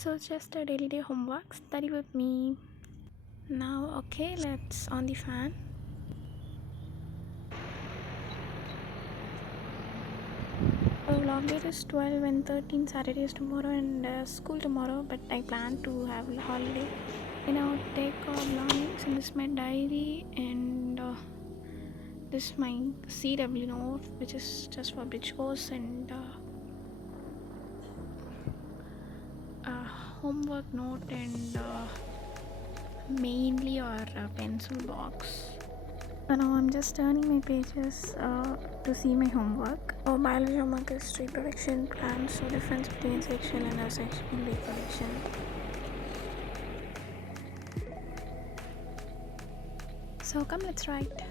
So just a daily day homework. Study with me. Now, okay, let's on the fan. Vlog date is 12 and 13 Saturdays tomorrow and school tomorrow, but I plan to have a holiday. I now take belongings, and this is my diary, and this is my CW note, which is just for bridge course, and homework note, and mainly our pencil box. So now I'm just turning my pages to see my homework. Biology homework is reproduction, plants, so difference between sexual and asexual reproduction. So come, let's write.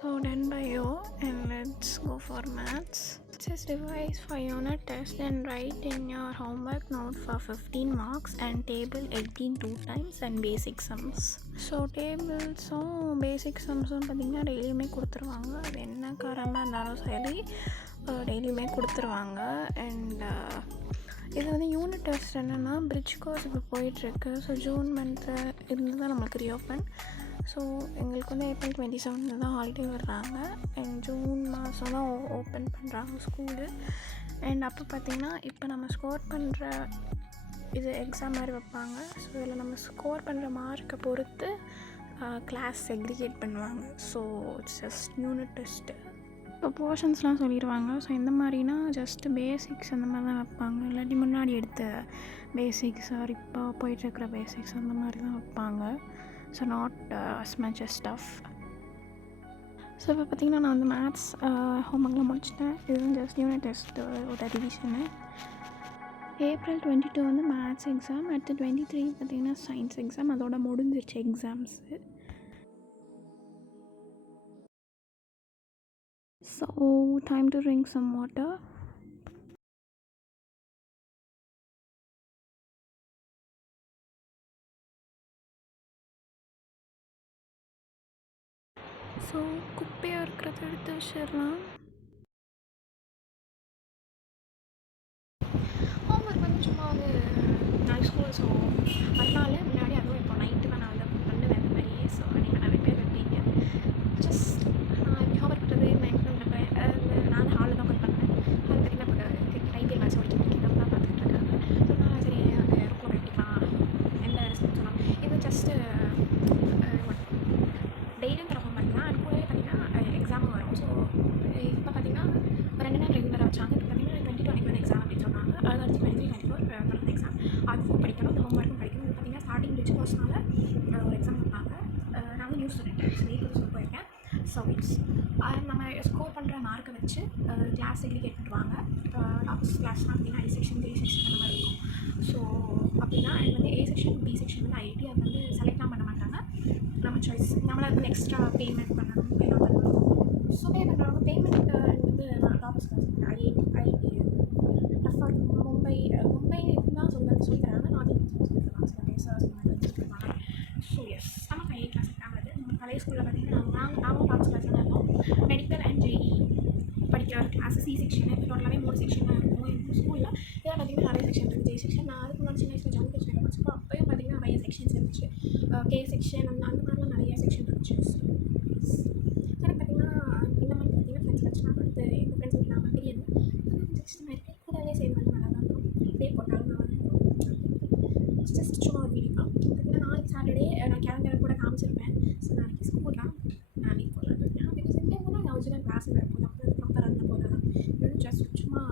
So done bio, and let's go for maths. It says revise for unit test and write in your homework note for 15 marks and table 18 two times and basic sums. So டேபிள்ஸும் basic சம்ஸும் பார்த்திங்கன்னா டெய்லியுமே கொடுத்துருவாங்க. அது என்ன காரமாக இருந்தாலும் சரி டெய்லியுமே கொடுத்துருவாங்க. அண்ட் இது வந்து யூனிட் டெஸ்ட் என்னென்னா பிரிட்ஜ் கோர்ஸ் இப்போ போயிட்டுருக்கு. ஸோ ஜூன் மந்த்து இருந்து தான் நம்மளுக்கு ரீஓப்பன். ஸோ எங்களுக்கு வந்து ஏப்ரல் 27 தான் ஹாலிடே வர்றாங்க. அண்ட் ஜூன் மாதம் தான் ஓப்பன் பண்ணுறாங்க ஸ்கூலு. அண்ட் அப்போ பார்த்திங்கன்னா இப்போ நம்ம ஸ்கோர் பண்ணுற இது எக்ஸாம் மாதிரி வைப்பாங்க. ஸோ இதில் நம்ம ஸ்கோர் பண்ணுற மார்க்கை பொறுத்து கிளாஸ் செக்ரிகேட் பண்ணுவாங்க. So it's just unit test. இப்போ போர்ஷன்ஸ்லாம் சொல்லிடுவாங்க. ஸோ இந்த மாதிரினா ஜஸ்ட்டு பேசிக்ஸ் அந்த மாதிரி தான் வைப்பாங்க. இல்லாட்டி முன்னாடி எடுத்த பேசிக்ஸ் ஆர் இப்போ போயிட்டுருக்கிற பேசிக்ஸ் அந்த மாதிரி தான் வைப்பாங்க. So not as much as tough. So இப்போ பார்த்திங்கன்னா நான் வந்து மேத்ஸ் ஹோம்ஒர்க்லாம் முடிச்சிட்டேன். இது வந்து ஜஸ்ட் யூனிட் டெஸ்ட்டு ஒரு ரிவிஷனு. ஏப்ரல் 22 வந்து மேத்ஸ் எக்ஸாம், அடுத்து 23 பார்த்திங்கன்னா சயின்ஸ் எக்ஸாம். அதோட முடிஞ்சிருச்சு exams. So time to drink some water. So குப்பையாக இருக்கிறத எடுத்து வச்சிடலாம். ஹோம்ஒர்க் வந்து சும்மா வந்து நான் ஸ்கூல், ஸோ அதனால முன்னாடி அதுவும் இப்போ நைட்டு நான் அதை பண்ணுவேன் இந்த மாதிரியே. ஸோ நீங்கள் நிறைய பேர் வைப்பீங்க. ஜஸ்ட் நான் எப்படி ஹோம்ஒர்க் பண்ணுறது நான் பண்ணுவேன். நான் ஹாலில் தான் உட்காந்து பண்ணுவேன். அது பார்த்திங்கன்னா இப்போ ஐபிஎல் மேட்ச் ஓடிட்டு தான் பார்த்துக்கிட்டு இருக்காங்க. ஸோ நான் சரி அது ரொம்ப கட்டிக்கலாம் எந்த ரெஸ்பான்ஸ் சொல்லலாம். இது ஜஸ்ட்டு டெய்லியும் தர ஹோம்ஒர்க் தான். அது கூடவே பார்த்திங்கன்னா எக்ஸாமும் வரும். ஸோ இப்போ பார்த்திங்கன்னா 2 நாள் ரெகுலராக வச்சாங்க. இப்போ பார்த்திங்கன்னா 2021 எக்ஸாம் அப்படின்னு சொன்னாங்க. அடுத்து 23-24 தொடர்ந்து எக்ஸாம். அதுவும் படிக்கணும், இந்த ஹோம்ஒர்க்கும் படிக்கணும். இது பார்த்திங்கன்னா ஸ்டார்டிங் பிரிட்ஜ் கோர்ஸ்னால ஒரு எக்ஸாம் வைப்பாங்க. நான் வந்து நியூஸ் ஸ்டூடெண்ட் ஸ்லீப்பர் சொல்லி போயிருக்கேன். ஸோ இட்ஸ் நம்ம ஸ்கோர் பண்ணுற மார்க்கை வச்சு கிளாஸ் செக்ரிகேட் பண்ணுவாங்க. இப்போ டாப்ஸ் கிளாஸ்லாம் அப்படின்னா ஐ செக்ஷன், பி செக்ஷன் அந்த மாதிரி இருக்கும். ஸோ அப்படின்னா அது வந்து ஏ செக்ஷன், பி செக்ஷன் வந்து ஐடி அது வந்து செலக்ட்லாம் பண்ண மாட்டாங்க. நம்ம சாய்ஸ். நம்மளை வந்து எக்ஸ்ட்ரா பேமெண்ட் பண்ணணும், எல்லாம் பண்ணணும். ஸோ பே பண்ணுறவங்க பேமெண்ட் வந்து நான் டாப்ஸ் கிளாஸ் ஐடி டஃபாக இருக்கும். மும்பை தான் சொல்லி தராங்க. நார்த் இந்தியன் சொல்லியிருக்காங்க. சில பேசர்ஸ் இந்த மாதிரி சொல்லியிருப்பாங்க. ஸோ எஸ் நமக்கு ஐடி கிளாஸ் இருக்காங்க. அது நம்ம பழைய ஸ்கூலில் பார்த்திங்கன்னா நாங்கள் டாப்ஸ் கிளாஸ் தான் இருந்தோம். மெடிக்கல் அண்ட் ஜேஇ படிக்கிற ஒரு கிளாஸ் சி செக்ஷன். இப்போ டோட்டலாகவே 3 செக்ஷன் தான் இருக்கும் எங்கள் ஸ்கூலில். இதில் பார்த்திங்கன்னா நிறைய செக்ஷன் இருக்குது. ஜே செக்ஷன் நான் அதுக்கு முன்னாடி சின்ன வயசில் ஜம்மு காஷ்மீர் படிச்சப்போ அப்போயும் பார்த்திங்கன்னா நிறைய செக்ஷன்ஸ் இருந்துச்சு. கே செக்ஷன் அந்த மாதிரிலாம் நிறைய செக்ஷன் இருந்துச்சு. எனக்கு பார்த்திங்கன்னா இந்த மாதிரி பார்த்திங்கன்னா ஃப்ரெண்ட்ஸ் கிடச்சினாங்க. அடுத்து எங்கள் ஃப்ரெண்ட்ஸ் இல்லாமல் பிரியணும். கொஞ்சம் கஷ்டமாக இருக்குது. கூடவே சேர்ந்து வந்து நல்லா தான் இருக்கும். இதே போட்டாலும் நல்லா தான் இருக்கும். ஜஸ்ட் சும்மா ஒரு வீடியோ தான். பார்த்திங்கன்னா நாளைக்கு சாட்டர்டே நான் கேலண்டரை கூட காமிச்சிருப்பேன். ஸோ நாளைக்கு ஸ்கூல் தான் நான் லீவ் போடலாம். பிகாஸ் இங்கே வந்து நான் ஒரிஜினல் கிளாஸ் இருக்கும். ப்ராப்பராக இருந்த போது தான் ஜஸ்ட் சும்மா